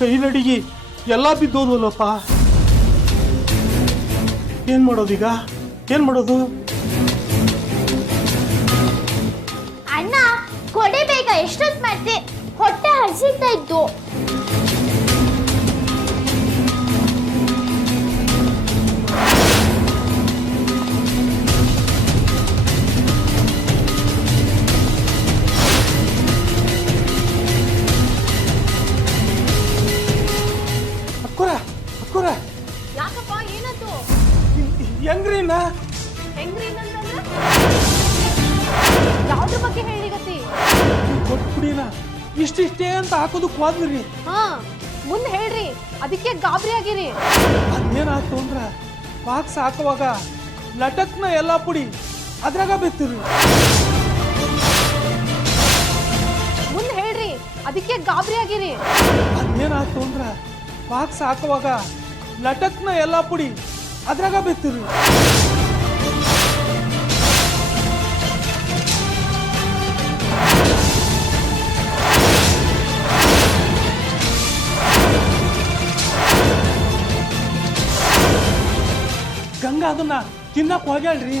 ಕೈ ನಡಿಗಿ ಎಲ್ಲ ಬಿದ್ದೋದ್ವಲ್ಲಪ್ಪ. ಏನ್ ಮಾಡೋದೀಗ? ಏನ್ ಮಾಡೋದು? ಅಣ್ಣ ಕೊಡೆ ಬೇಗ, ಎಷ್ಟೊತ್ತು ಮಾಡ್ದೆ? ಹೊಟ್ಟೆ ಹಸಿತಾ ಇತ್ತು. ಯಾಕಪ್ಪ, ಏನಾಯ್ತು? ಹೆಂಗ್ರೀನಾ? ಯಾವ್ದ್ರ ಬಗ್ಗೆ ಹೇಳಿಗತ್ತಿ? ಕೊಟ್ಬಿಡಿನ ಇಷ್ಟಿಷ್ಟೇ ಅಂತ ಹಾಕೋದಕ್ಕೆ ಹೋದ್ರಿ. ಮುಂದೆ ಹೇಳ್ರಿ, ಅದಕ್ಕೆ ಗಾಬರಿ ಆಗಿರಿ. ಅದೇನಾಯ್ತು ಅಂದ್ರ ಬಾಕ್ಸ್ ಹಾಕುವಾಗ ಲಟಕ್ನ ಎಲ್ಲಾ ಪುಡಿ ಅದ್ರಾಗ ಬೆತ್ತಿರಿ. ಮುಂದೆ ಹೇಳ್ರಿ, ಅದಕ್ಕೆ ಗಾಬರಿ ಆಗಿರಿ. ಅದೇನಾಯ್ತು ಅಂದ್ರ ಬಾಕ್ಸ್ ಹಾಕುವಾಗ ಲಟಕ್ನ ಎಲ್ಲಾ ಪುಡಿ ಅದ್ರಾಗ ಬೆತ್ತಿರಿ. ಗಂಗಾ ಅದನ್ನ ತಿನ್ನಕ್ ಹೋಗ್ಯಾಳ್ರಿ.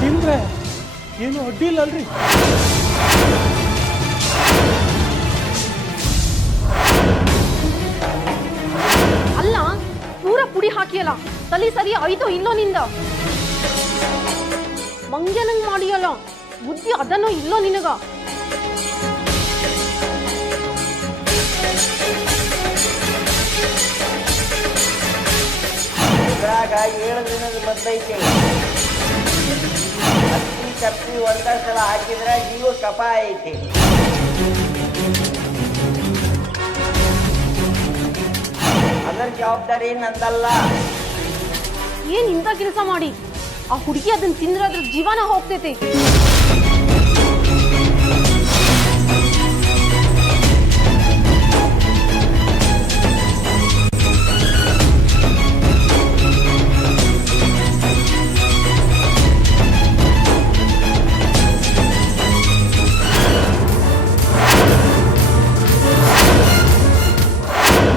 ತಿಂದ್ರೆ ಏನು ಅಡ್ಡಿ ಇಲ್ಲಲ್ರಿ. ಅಲ್ಲ, ಪೂರ ಪುಡಿ ಹಾಕಿಯಲ್ಲ, ತಲೆ ಸರಿ ಆಯ್ತು ಇಲ್ಲೋ ನಿಂದ? ಮಂಗ್ಯನಂಗ್ ಮಾಡಿಯಲ್ಲ, ಬುದ್ಧಿ ಅದನ್ನೋ ಇಲ್ಲೋ ನಿನಗ? ಇದ್ರಾಗ 7 ದಿನದ ಮದ್ದೈತಿ. ಅಕ್ಕಿ ಚಪ್ಪಿ ಒಂದೇ ಸಲ ಹಾಕಿದ್ರೆ ಜೀವ ಕಪ ಐತಿ. ಅದರ ಜವಾಬ್ದಾರಿ ನಂದಲ್ಲ. ಏನ್ ಇಂಥ ಕೆಲಸ ಮಾಡಿ ಆ ಹುಡುಗಿ ಅದನ್ನ ತಿಂದ್ರೆ ಅದ್ರ ಜೀವನ ಹೋಗ್ತೈತಿ.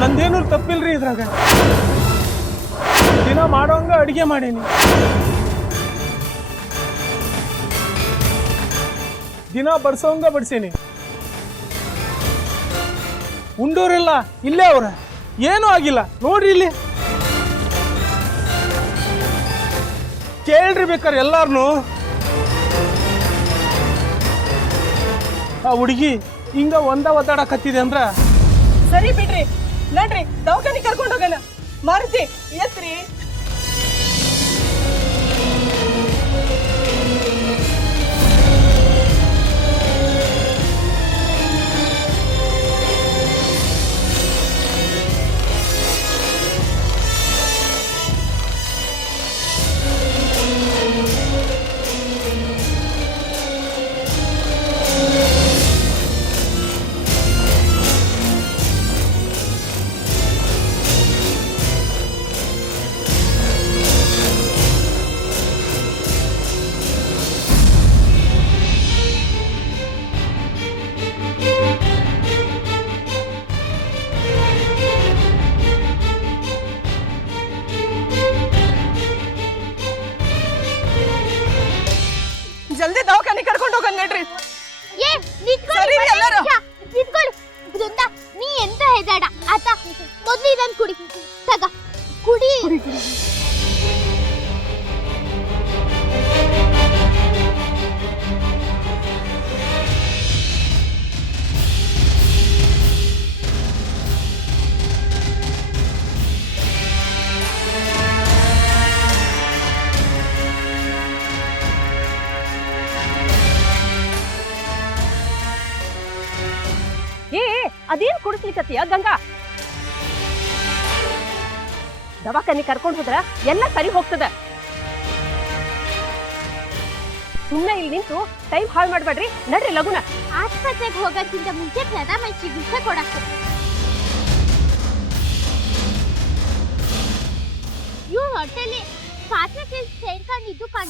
ನಂದೇನು ತಪ್ಪಿಲ್ರಿ ಇದ್ರಾಗ. ದಿನ ಮಾಡೋಂಗ ಅಡಿಗೆ ಮಾಡೀನಿ, ದಿನ ಬಡ್ಸೋಂಗ ಬಡ್ಸೀನಿ. ಉಂಡೋರೆಲ್ಲ ಇಲ್ಲೇ ಅವ್ರ, ಏನೂ ಆಗಿಲ್ಲ ನೋಡ್ರಿ. ಇಲ್ಲಿ ಕೇಳ್ರಿ ಬೇಕಾರೆ ಎಲ್ಲಾರ್ನು. ಆ ಹುಡುಗಿ ಹಿಂಗ ಒದ್ದಾಡಕತ್ತಿದೆ ಅಂದ್ರ ಸರಿ ಬಿಡ್ರಿ, ನಡ್ರಿ ದವಾಖಾನೆ ಕರ್ಕೊಂಡು ಹೋಗೋಣ. ಮಾರುತಿ ಎತ್ರಿ. ಜಲ್ದಿ ದವಾಖಾನೆ ಕರ್ಕೊಂಡು ಹೋಗೋಣ ನಡ್ರಿ. ಸರಿ ಎಲ್ಲರೂ ಬೃಂದಾ, ನೀ ಎಂತ ಹೆದಾಡ ಆತ. ಮೊದ್ಲು ಇದನ್ ಕುಡಿ, ತಗ ಕುಡಿ. ಅದೇನ್ ಕುಡಿಸ್ಲಿಕತ್ತೀಯ ಗಂಗಾ? ದವಾಖಾನೆ ಕರ್ಕೊಂಡು ಹೋದ್ರ ಎಲ್ಲ ಸರಿ ಹೋಗ್ತದ. ಸುಮ್ಮನೆ ಇಲ್ಲಿ ನಿಂತು ಟೈಮ್ ಹಾಳು ಮಾಡ್ಬೇಡ್ರಿ, ನಡ್ರಿ ಲಗುನ. ಆಸ್ಪತ್ರೆಗೆ ಹೋಗೋಕ್ಕಿಂತ ಮುಂಚೆ ಪ್ರಥಮ ಚಿಕಿತ್ಸೆ ಕೊಡಕ್ಕೆ. ಹೊಟ್ಟೆಲಿ ಪಾತ್ರೆ ಸೇರ್ಕೊಂಡಿದ್ದು ಕಾಣ.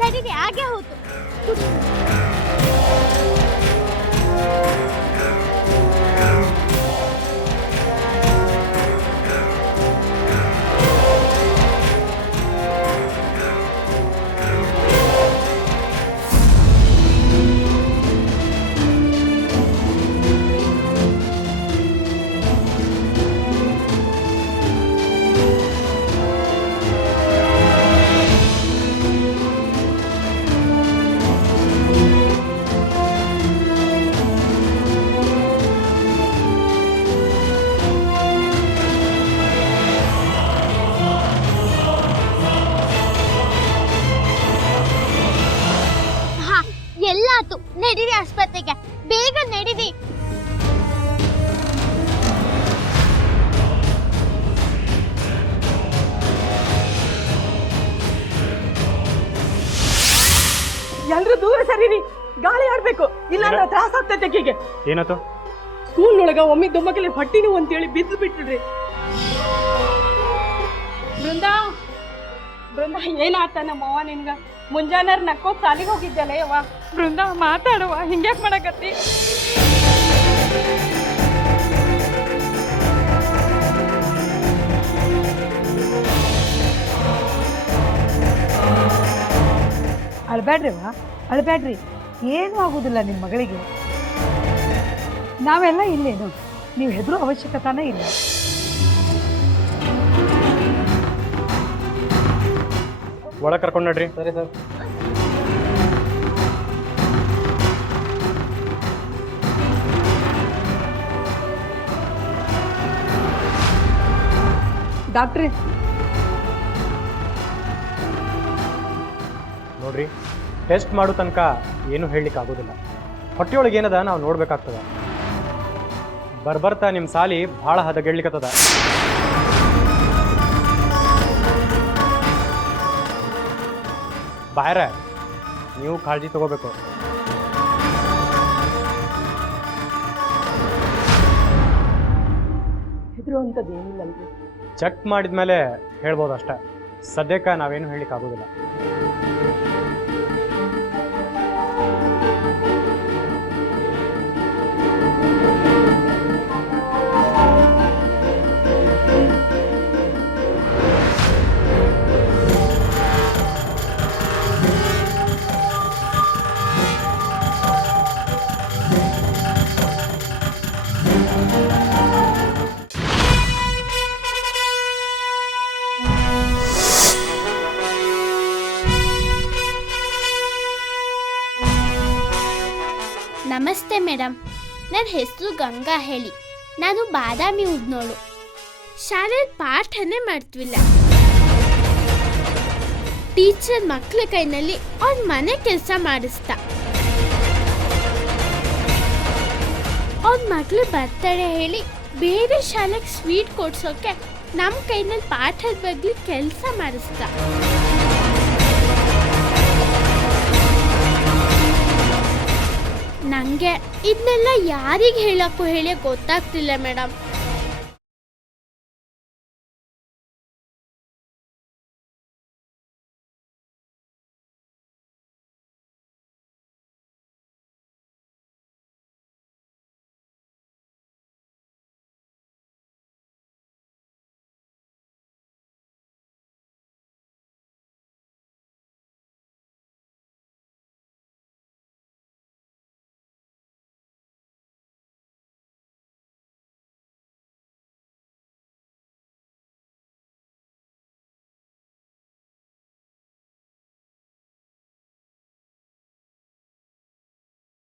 ಸರಿ ಹಾಗೆ ಹೋಯ್ತು. ಎಲ್ಲಾತು ನಡೀರಿ ಆಸ್ಪತ್ರೆಗೆ, ಬೇಗ ನಡೀರಿ. ಎಲ್ರು ದೂರ ಸರಿರಿ, ಗಾಳಿ ಆಡ್ಬೇಕು, ಇಲ್ಲ ಅಂದ್ರೆ ತ್ರಾಸ ಆಗ್ತೈತೆ ಅಕ್ಕಿಗೆ. ಏನಾಯ್ತು? ಸ್ಕೂಲ್ ಒಳಗ ಒಮ್ಮೆ ದೊಮ್ಮಕಲಿ ಹೊಟ್ಟಿ ನೋವು ಅಂತೇಳಿ ಬಿದ್ದು ಬಿಟ್ಟಿಡ್ರಿ. ಬೃಂದಾ ಬೃಂದಾ ಏನಾತ ನಮ್ಮವ್ವ ನಿನ್ಗ? ಮುಂಜಾನೆ ನಕ್ಕೋತ್ ಸಾಲಿಗೆ ಹೋಗಿದ್ದಲ್ಲ ಯವ್ವ. ಬೃಂದಾ ಮಾತಾಡುವ, ಹಿಂಗ್ಯಾಕ್ ಮಾಡಕತ್ತಿ? ಅಳ್ಬೇಡ್ರಿವ, ಅಳ್ಬೇಡ್ರಿ, ಏನೂ ಆಗುದಿಲ್ಲ ನಿಮ್ಮ ಮಗಳಿಗೆ. ನಾವೆಲ್ಲ ಇಲ್ಲೇನು, ನೀವು ಹೆದರೋ ಅವಶ್ಯಕತೆನೇ ಇಲ್ಲ. ಒಳಗೆ ಕರ್ಕೊಂಡು ನಡ್ರಿ. ಸರಿ ಸರ್. ಡಾಕ್ಟ್ರಿ ನೋಡ್ರಿ, ಟೆಸ್ಟ್ ಮಾಡೋ ತನಕ ಏನೂ ಹೇಳಲಿಕ್ಕೆ ಆಗೋದಿಲ್ಲ. ಹೊಟ್ಟೆಯೊಳಗೆ ಏನದ ನಾವು ನೋಡ್ಬೇಕಾಗ್ತದ. ಬರ್ಬರ್ತಾ ನಿಮ್ಮ ಸಾಲಿ ಭಾಳ ಹದಗೆಡ್ಲಿಕ್ಕತ್ತದ. ಬಾಯ್ರ, ನೀವು ಕಾಳಜಿ ತಗೋಬೇಕು. ಹೆದರುವಂಥದ್ದು ಏನಿಲ್ಲ. ಚೆಕ್ ಮಾಡಿದ ಮೇಲೆ ಹೇಳ್ಬೋದು ಅಷ್ಟೇ. ಸದ್ಯಕ್ಕೆ ನಾವೇನು ಹೇಳಲಿಕ್ಕೆ ಆಗೋದಿಲ್ಲ. ನಮಸ್ತೆ ಮೇಡಮ್, ನನ್ನ ಹೆಸರು ಗಂಗಾ ಹೇಳಿ. ನಾನು ಬಾದಾಮಿ ಉದ್ನೋಳು. ಶಾಲೆಯಲ್ಲಿ ಪಾಠನೇ ಮಾಡ್ತಿಲ್ಲ. ಟೀಚರ್ ಮಕ್ಕಳ ಕೈನಲ್ಲಿ ಅವ್ರ ಮನೆ ಕೆಲಸ ಮಾಡಿಸ್ತಾ. ಅವ್ರ ಮಕ್ಳು ಬರ್ತಡೇ ಹೇಳಿ ಬೇರೆ ಶಾಲೆಗೆ ಸ್ವೀಟ್ ಕೊಡ್ಸೋಕೆ ನಮ್ಮ ಕೈನಲ್ಲಿ ಪಾಠದ ಬಗ್ಗೆ ಕೆಲಸ ಮಾಡಿಸ್ತಾ. ನನಗೆ ಇದನ್ನೆಲ್ಲ ಯಾರಿಗೆ ಹೇಳಕ್ಕೂ ಹೇಳಿ ಗೊತ್ತಾಗ್ತಿಲ್ಲ ಮೇಡಮ್.